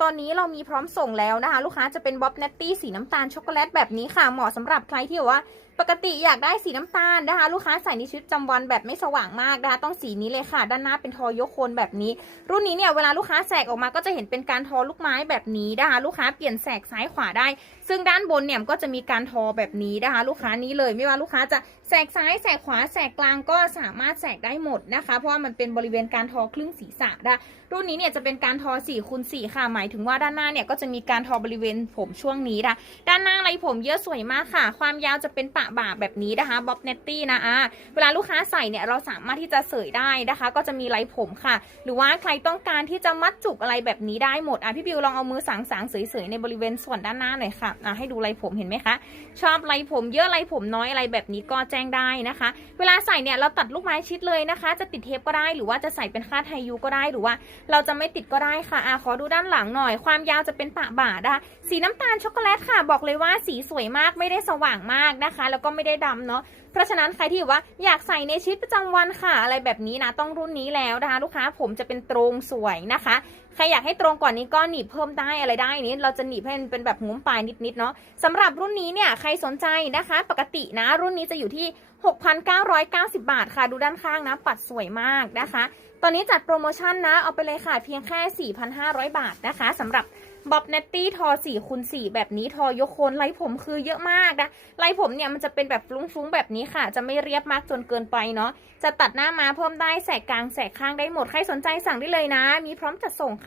ตอนนี้เรามีพร้อมส่งแล้วนะคะ ลูกค้าจะเป็นบ๊อบเนตตี้สีน้ำตาลช็อกโกแลตแบบนี้ค่ะ เหมาะสำหรับใครที่ว่า ปกติอยากได้สีน้ำตาลนะคะ ลูกค้าใส่ในชีวิตประจำวันแบบไม่สว่างมากนะคะ ต้องสีนี้เลยค่ะ ด้านหน้าเป็นทอยกโคนแบบนี้ รุ่นนี้เนี่ยเวลาลูกค้าแสกออกมาก็จะเห็นเป็นการทอลูกไม้แบบนี้นะคะ ลูกค้าเปลี่ยนแสกซ้ายขวาได้ ซึ่งด้านบนเนี่ยก็จะมีการทอแบบนี้นะคะ ลูกค้านี้เลย ไม่ว่าลูกค้าจะแสกซ้ายแสกขวาแสกกลางก็สามารถแสกได้หมดนะคะ เพราะว่ามันเป็นบริเวณการทอครึ่งศีรษะนะรุ่นนี้เนี่ยจะเป็นการทอ4คูณ4ค่ะหมายถึงว่าด้านหน้าเนี่ยก็จะมีการทอบริเวณผมช่วงนี้นะด้านหน้าไรผมเยอะสวยมากค่ะ ความยาวจะเป็นปะบ่าแบบนี้นะคะบ๊อบเนตตี้นะอะเวลาลูกค้าใส่เนี่ยเราสามารถที่จะเสยได้นะคะ ก็จะมีไรผมค่ะ หรือว่าใครต้องการที่จะมัดจุกอะไรแบบนี้ได้หมดอะพี่บิวลองเอามือสางสางๆเสยๆในบริเวณส่วนด้านหน้าหน่อยค่ะอะให้ดูไรผมเห็นไหมคะ ชอบไรผมเยอะไรผมน้อยอะไรแบบนี้ก็แจ้งได้นะคะ เวลาใส่เนี่ยเราตัดลูกไม้ชิดเลยนะคะ จะติดเทปก็ได้หรือว่าจะใส่เป็นคาดไทยูก็ได้หรือว่า เราจะไม่ติดก็ได้ค่ะอะขอดูด้านหลังหน่อย ความยาวจะเป็นปะบ่าได้สีน้ำตาลช็อกโกแลตค่ะ บอกเลยว่าสีสวยมากไม่ได้สว่างมากนะคะ แล้วก็ไม่ได้ดำเนาะ เพราะฉะนั้นใครที่ว่าอยากใส่ในชีวิตประจำวันค่ะอะไรแบบนี้นะต้องรุ่นนี้แล้วนะคะ ลูกค้าผมจะเป็นตรงสวยนะคะใครอยากให้ตรงกว่านี้ก็หนีบเพิ่มได้อะไรได้นี้เราจะหนีบให้มันเป็นแบบงุ้มปลายนิดๆเนาะสำหรับรุ่นนี้เนี่ยใครสนใจนะคะ ปกตินะ รุ่นนี้จะอยู่ที่ 6,990 บาทค่ะดูด้านข้างนะ ปัดสวยมากนะคะ ตอนนี้จัดโปรโมชั่นนะ เอาไปเลยค่ะเพียงแค่ 4,500 บาทนะคะสำหรับ บ๊อบเนตตี้ทอสี่คูณ4แบบนี้ทอยกโคนไล่ผมคือเยอะมากนะไล่ผมเนี่ยมันจะเป็นแบบฟุ้งๆแบบนี้ค่ะ จะไม่เรียบมากจนเกินไปเนาะจะตัดหน้ามาเพิ่มได้แสกกลางแสกข้างได้หมดใครสนใจสั่งได้เลยนะ มีพร้อมจัดส่งค่ะ